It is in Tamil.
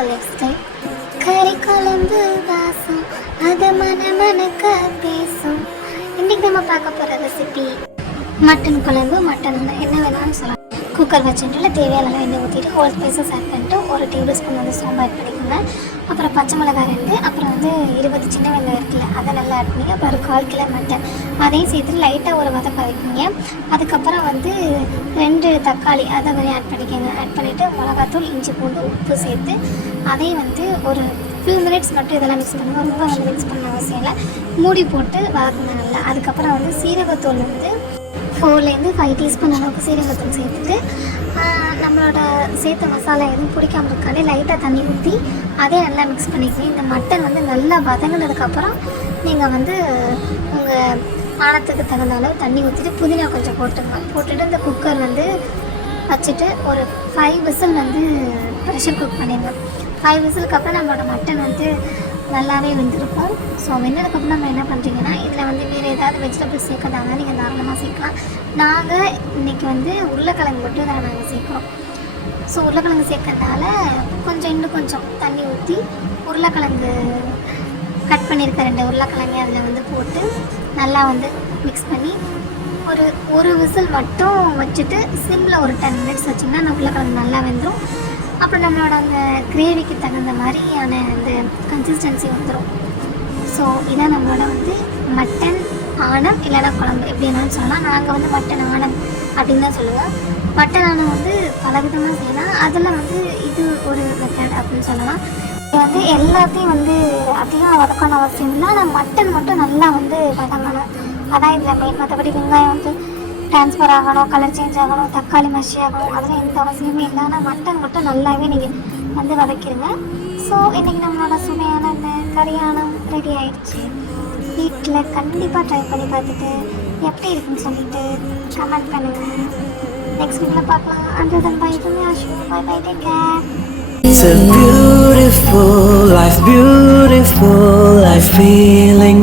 இருக்க லைஃப் ஸ்டைல். கறி குழம்பு வாசம் அது மனக்க பேசும். இன்றைக்கி நம்ம பார்க்க போகிற ரெசிபி மட்டன் குழம்பு. மட்டன் என்ன வேணாலும் சொல்லலாம். குக்கர் வச்சுட்டு தேவையான எண்ணெய் ஊற்றிட்டு ஹோல் ஸ்பைசஸ் ஆட் பண்ணிட்டு ஒரு டேபிள் ஸ்பூன் வந்து சோம்பு ஆட் பண்ணிக்கோங்க. அப்புறம் பச்சை மிளகாய் 2, அப்புறம் வந்து 20 சின்ன வெங்காயம் இருக்குல்ல அதை நல்லா ஆட் பண்ணி அப்புறம் 1/4 கிலோ மட்டன் அதையும் சேர்த்து லைட்டாக ஒரு வதக்க வைக்கிங்க. அதுக்கப்புறம் வந்து 2 தக்காளி அதை வந்து ஆட் பண்ணிக்கோங்க. ஆட் பண்ணிவிட்டு மிளகாத்தூள், இஞ்சி பூண்டு, உப்பு சேர்த்து அதையும் வந்து ஒரு ஃபியூ மினிட்ஸ் மட்டும் இதெல்லாம் மிக்ஸ் பண்ணுங்கள். ரொம்ப வந்து மிக்ஸ் பண்ண அவசியம் இல்லை. மூடி போட்டு வதக்குங்க நல்லா. அதுக்கப்புறம் வந்து சீரகத்தூள் வந்து 4லேருந்து 5 டீஸ்பூன் அளவுக்கு சீரகத்தூள் சேர்த்துட்டு நம்மளோட சேர்த்த மசாலா எதுவும் பிடிக்காம இருக்காது லைட்டாக தண்ணி ஊற்றி அதே நல்லா மிக்ஸ் பண்ணிக்கணும். இந்த மட்டன் வந்து நல்லா வதங்கினதுக்கப்புறம் நீங்கள் வந்து உங்கள் பானத்துக்கு தகுந்த அளவு தண்ணி ஊற்றிட்டு புதினா கொஞ்சம் போட்டுட்டு இந்த குக்கர் வந்து வச்சுட்டு ஒரு 5 விசில் வந்து ப்ரெஷர் குக் பண்ணிடுங்க. 5 விசிலுக்கு அப்புறம் நம்மளோட மட்டன் வந்து நல்லாவே வெந்திருக்கும். ஸோ வெந்ததுக்கப்புறம் நம்ம என்ன பண்ணுறீங்கன்னா இதில் வந்து வேறு ஏதாவது வெஜிடபிள்ஸ் சேர்க்கறதாங்க நீங்கள் தாராளமாக சேர்க்கலாம். நாங்கள் இன்றைக்கி வந்து உருளைக்கிழங்கு மட்டும் இதில் நாங்கள் சேர்க்குறோம். ஸோ உருளைக்கிழங்கு சேர்க்கறதால இன்னும் கொஞ்சம் தண்ணி ஊற்றி உருளைக்கிழங்கு கட் பண்ணியிருக்க 2 உருளைக்கிழங்கு அதில் வந்து போட்டு நல்லா வந்து மிக்ஸ் பண்ணி ஒரு விசில் மட்டும் வச்சுட்டு சிம்மில் ஒரு 10 மினிட்ஸ் வச்சிங்கன்னா அந்த உருளைக்கிழங்கு நல்லா வெந்துடும். அப்புறம் நம்மளோட அந்த கிரேவிக்கு தகுந்த மாதிரியான அந்த கன்சிஸ்டன்சி வந்துடும். ஸோ இதான் நம்மளோட வந்து மட்டன் ஆனம் இல்லைனா குழம்பு எப்படி என்னன்னு சொல்லலாம். நாங்கள் வந்து மட்டன் ஆனம் அப்படின்னு தான் சொல்லுவோம். மட்டன் ஆனம் வந்து பலவிதமாக செய்யலாம். அதில் வந்து இது ஒரு மெத்தட் அப்படின்னு சொல்லலாம். இது வந்து எல்லாத்தையும் வந்து அதிகம் வதக்கான அவசியம் இல்லை. ஆனால் மட்டன் மட்டும் நல்லா வந்து வதங்கணும். அதான் இதில் மெயின். மற்றபடி வெங்காயம் வந்து ட்ரான்ஸ்ஃபர் ஆகணும், கலர் சேஞ்ச் ஆகணும், தக்காளி மஷி ஆகணும், அதெல்லாம் எந்த அவசியமே இல்லை. ஆனால் மட்டன் மட்டும் நல்லாவே நீங்கள் வந்து வதக்கிடுங்க. ஸோ இன்றைக்கி நம்மளோட சுவையான இந்த கறியானம் ரெடி ஆகிடுச்சு. வீட்டில் கண்டிப்பாக ட்ரை பண்ணி பார்த்துட்டு எப்படி இருக்குன்னு சொல்லிட்டு கமெண்ட் பண்ணுங்கள். நெக்ஸ்ட் வீடியோவில் பார்க்கலாம். Under than by from Yashu. Bye bye, take care. It's a beautiful life feeling.